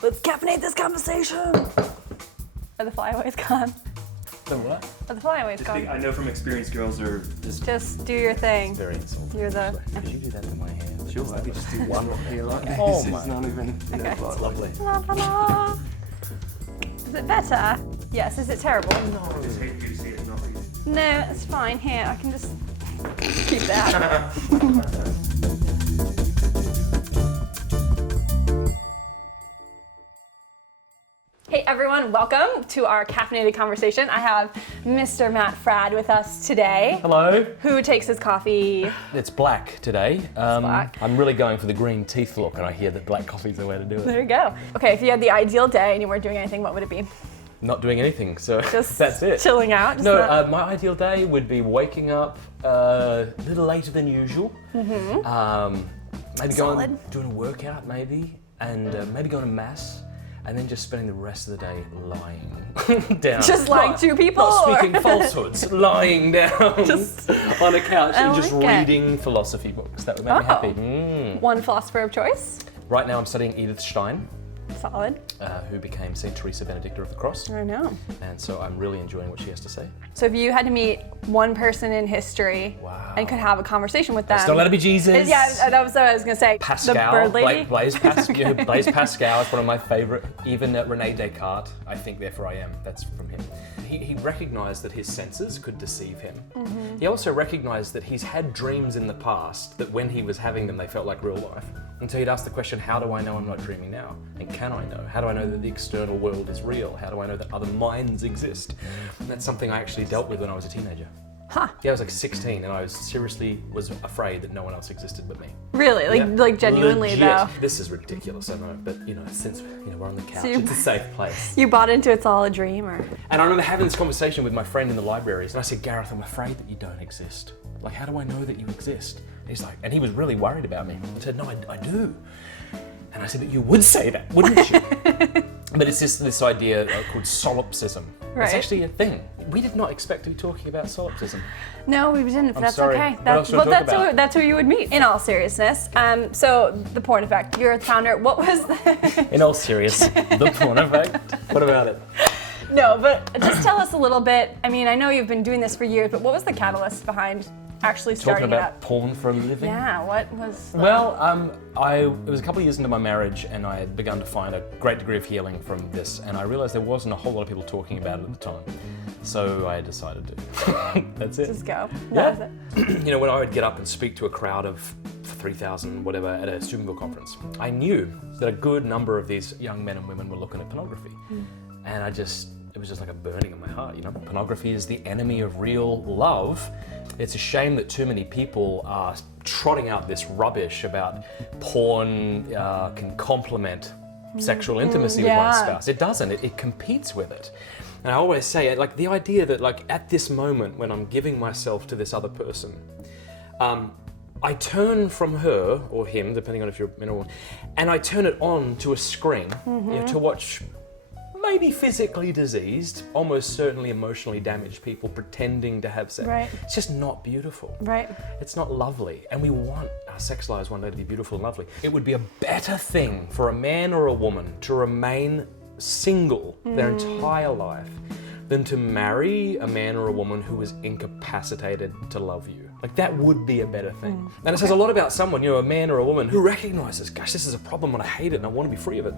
Let's caffeinate this conversation. Are the flyaways gone? The what? Are the flyaways gone? I know from experience girls are Just do your thing. Very insulting. You're the... Could you do that to my hand? sure. I could just do one here like this. Oh It's my. not even. Okay. It's lovely. La, la, la. Is it better? Yes. Is it terrible? I just hate for you to see it, not for you. No, it's fine. Here, I can just keep that. Hey everyone, welcome to our caffeinated conversation. I have Mr. Matt Fradd with us today. Hello. Who takes his coffee? It's black today. Black. I'm really going for the green teeth look, and I hear that black coffee's the way to do it. There you go. Okay, if you had the ideal day and you weren't doing anything, what would it be? Not doing anything, so Just that's it. chilling out? Just No, not- my ideal day would be waking up a little later than usual. Maybe going, doing a workout maybe, and maybe going to mass. And then just spending the rest of the day lying down. Just lying to people, Not or- speaking falsehoods, lying down Just- on a couch I and just like it. reading philosophy books. That would make me happy. One philosopher of choice? Right now I'm studying Edith Stein, Solid. who became St. Teresa Benedicta of the Cross. I know. And so I'm really enjoying what she has to say. So if you had to meet one person in history and could have a conversation with them. Don't let it be Jesus. Yeah, that was what I was gonna say. Pascal, The bird lady. Blaise Pascal is one of my favorite. Even Rene Descartes, I think therefore I am. That's from him. He recognized that his senses could deceive him. He also recognized that he's had dreams in the past that when he was having them, they felt like real life. And so he'd ask the question, how do I know I'm not dreaming now? And can I know? How do I know that the external world is real? How do I know that other minds exist? And that's something I actually dealt with when I was a teenager. Huh. Yeah, I was like 16 and I was afraid that no one else existed but me. Really? Like genuinely Legit. though? This is ridiculous, I know, but since we're on the couch, So you- it's a safe place. You bought into it's all a dream, or? And I remember having this conversation with my friend in the libraries, and I said, Gareth, I'm afraid that you don't exist. Like, how do I know that you exist? And he's like, and he was really worried about me. I said, no, I do. And I said, but you would say that, wouldn't you? But it's just this idea called solipsism. Right. It's actually a thing. We did not expect to be talking about solipsism. No, we didn't, but that's sorry. okay. What else should I talk about? That's who you would meet. In all seriousness, so the Porn Effect, you're the founder. What was the... In all seriousness, the porn effect. What about it? No, but just tell us a little bit. I mean, I know you've been doing this for years, but what was the catalyst behind actually Talking starting it about up? porn for a living? Yeah, what was... Well, it was a couple of years into my marriage, and I had begun to find a great degree of healing from this, and I realized there wasn't a whole lot of people talking about it at the time. So I decided to. That's it. Just go. Yeah. That was it. When I would get up and speak to a crowd of 3,000, whatever, at a Steubenville conference, I knew that a good number of these young men and women were looking at pornography. And it was just like a burning in my heart, Pornography is the enemy of real love. It's a shame that too many people are trotting out this rubbish about porn can complement sexual intimacy with one's spouse. It doesn't, it competes with it. And I always say, like, the idea that, like, at this moment when I'm giving myself to this other person, I turn from her, or him, depending on if you're men or woman, and I turn it on to a screen to watch maybe physically diseased, almost certainly emotionally damaged people pretending to have sex. Right. It's just not beautiful. Right. It's not lovely. And we want our sex lives one day to be beautiful and lovely. It would be a better thing for a man or a woman to remain single their entire life than to marry a man or a woman who is incapacitated to love you. Like, that would be a better thing. And it says a lot about someone, a man or a woman who recognizes, gosh, this is a problem and I hate it and I want to be free of it.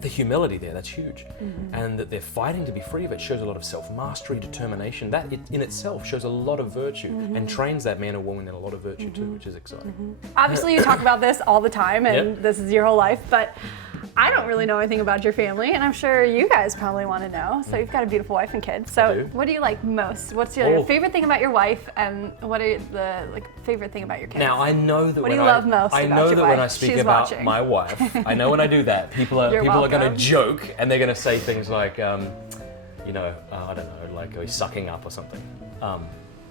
The humility there, that's huge. And that they're fighting to be free of it shows a lot of self-mastery, determination. That in itself shows a lot of virtue and trains that man or woman in a lot of virtue too, which is exciting. Obviously, you talk about this all the time, and Yep. this is your whole life, but I don't really know anything about your family, and I'm sure you guys probably want to know. So you've got a beautiful wife and kids. So I do. what do you like most? What's your favorite thing about your wife, and what are the favorite thing about your kids? Now, I know that What when do you love most I about know your that when I wife? speak She's about watching. my wife, I know when I do that, people are You're going to welcome. joke and they're going to say things like, I don't know, like he's sucking up or something.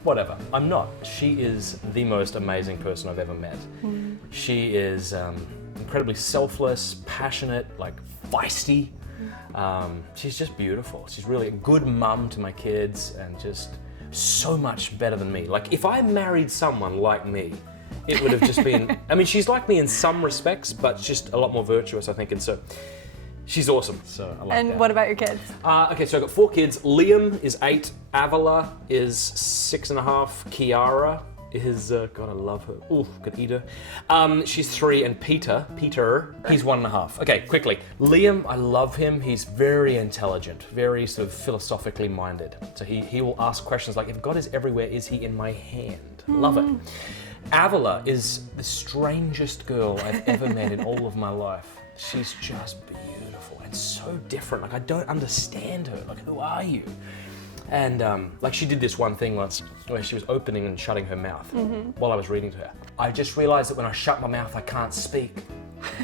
Whatever. I'm not. She is the most amazing person I've ever met. She is incredibly selfless, passionate, like feisty. She's just beautiful. She's really a good mum to my kids and just so much better than me. Like, if I married someone like me, it would have just been, I mean, she's like me in some respects, but just a lot more virtuous, I think. And so She's awesome. So I like And that. what about your kids? Okay, so I've got 4 kids. Liam is 8. Avila is 6.5. Kiara is, God, I love her. Ooh, could eat her. She's 3, and Peter, he's 1.5. Okay, quickly. Liam, I love him. He's very intelligent, very sort of philosophically minded. So he will ask questions like, if God is everywhere, is he in my hand? Love it. Avila is the strangest girl I've ever met in all of my life. She's just beautiful and so different. Like, I don't understand her. Like, who are you? And like, she did this one thing once where she was opening and shutting her mouth while I was reading to her. I just realized that when I shut my mouth, I can't speak.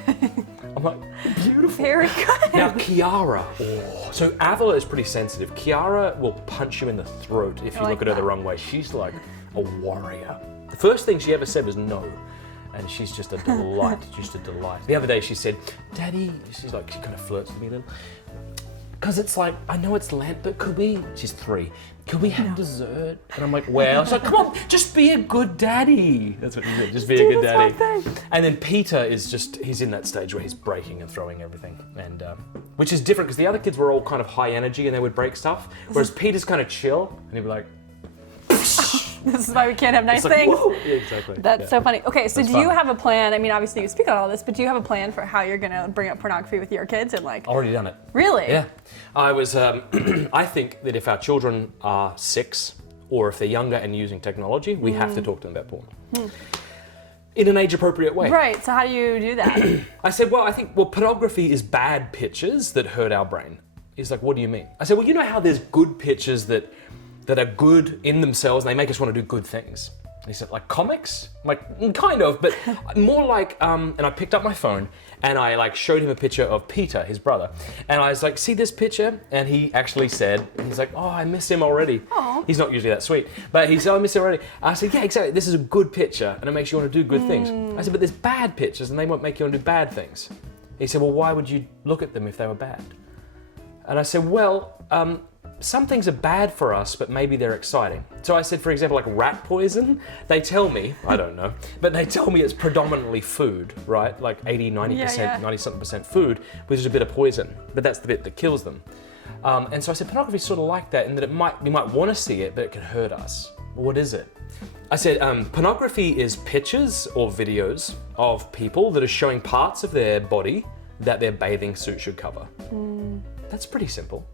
I'm like, beautiful. Very good. Now, Kiara. Oh. So Avila is pretty sensitive. Kiara will punch you in the throat if you look at her the wrong way. She's like a warrior. The first thing she ever said was no. And she's just a delight, just a delight. The other day she said, Daddy, she kind of flirts with me a little. Because it's like, I know it's Lent, but she's 3, could we have dessert? And I'm like, well, she's like, come on, just be a good daddy. That's what she said, just be a good daddy. And then Peter is he's in that stage where he's breaking and throwing everything. And which is different, because the other kids were all kind of high energy and they would break stuff. Whereas Peter's kind of chill, and he'd be like, This is why we can't have nice like, things. whoa. Yeah, exactly. That's so funny. Okay, so That's do you fun. have a plan? I mean, obviously you speak on all this, but do you have a plan for how you're gonna bring up pornography with your kids and like? Already done it. Really? Yeah. I was, I think that if our children are 6, or if they're younger and using technology, we have to talk to them about porn. In an age-appropriate way. Right, so how do you do that? I said, well, pornography is bad pictures that hurt our brain. He's like, what do you mean? I said, well, you know how there's good pictures that are good in themselves and they make us want to do good things. And he said, like comics? I'm like, kind of, but more like, and I picked up my phone and I like showed him a picture of Peter, his brother. And I was like, see this picture? And he actually said, he's like, oh, I miss him already. Aww. He's not usually that sweet, but he said, I miss him already. I said, yeah, exactly, this is a good picture and it makes you want to do good things. I said, but there's bad pictures and they won't make you want to do bad things. He said, well, why would you look at them if they were bad? And I said, well, some things are bad for us, but maybe they're exciting. So I said, for example, like rat poison, they tell me, I don't know, but they tell me it's predominantly food, right? Like 80, 90%, 90-something% food, with just a bit of poison, but that's the bit that kills them. And so I said, pornography is sort of like that in that we might want to see it, but it can hurt us. What is it? I said, pornography is pictures or videos of people that are showing parts of their body that their bathing suit should cover. That's pretty simple.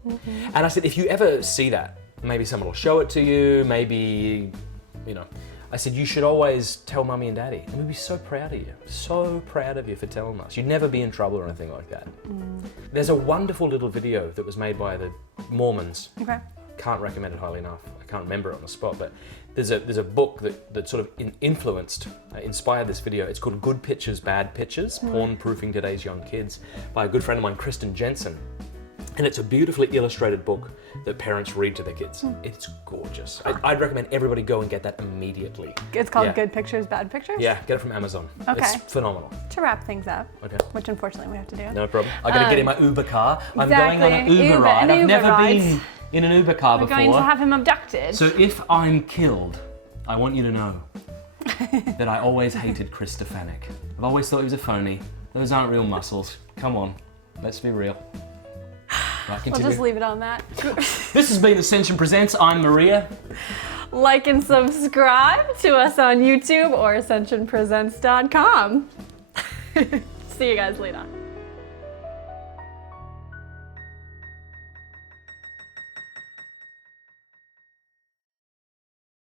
And I said, if you ever see that, maybe someone will show it to you, maybe, I said, you should always tell Mummy and Daddy. And we'd be so proud of you. So proud of you for telling us. You'd never be in trouble or anything like that. There's a wonderful little video that was made by the Mormons. Okay. Can't recommend it highly enough. I can't remember it on the spot, but there's a book that sort of inspired this video. It's called Good Pictures, Bad Pictures, Porn Proofing Today's Young Kids, by a good friend of mine, Kristen Jensen. And it's a beautifully illustrated book that parents read to their kids. It's gorgeous. I'd recommend everybody go and get that immediately. It's called Good Pictures, Bad Pictures? Yeah, get it from Amazon. Okay. It's phenomenal. To wrap things up, Okay. which unfortunately we have to do. No problem. I gotta get in my Uber car. I'm Exactly. going on an Uber ride. I've Uber never rides. been in an Uber car We're before. going to have him abducted. So if I'm killed, I want you to know that I always hated Chris Stefanik. I've always thought he was a phony. Those aren't real muscles. Come on, let's be real. Right, We'll just leave it on that. This has been Ascension Presents. I'm Maria. Like and subscribe to us on YouTube or ascensionpresents.com. See you guys later.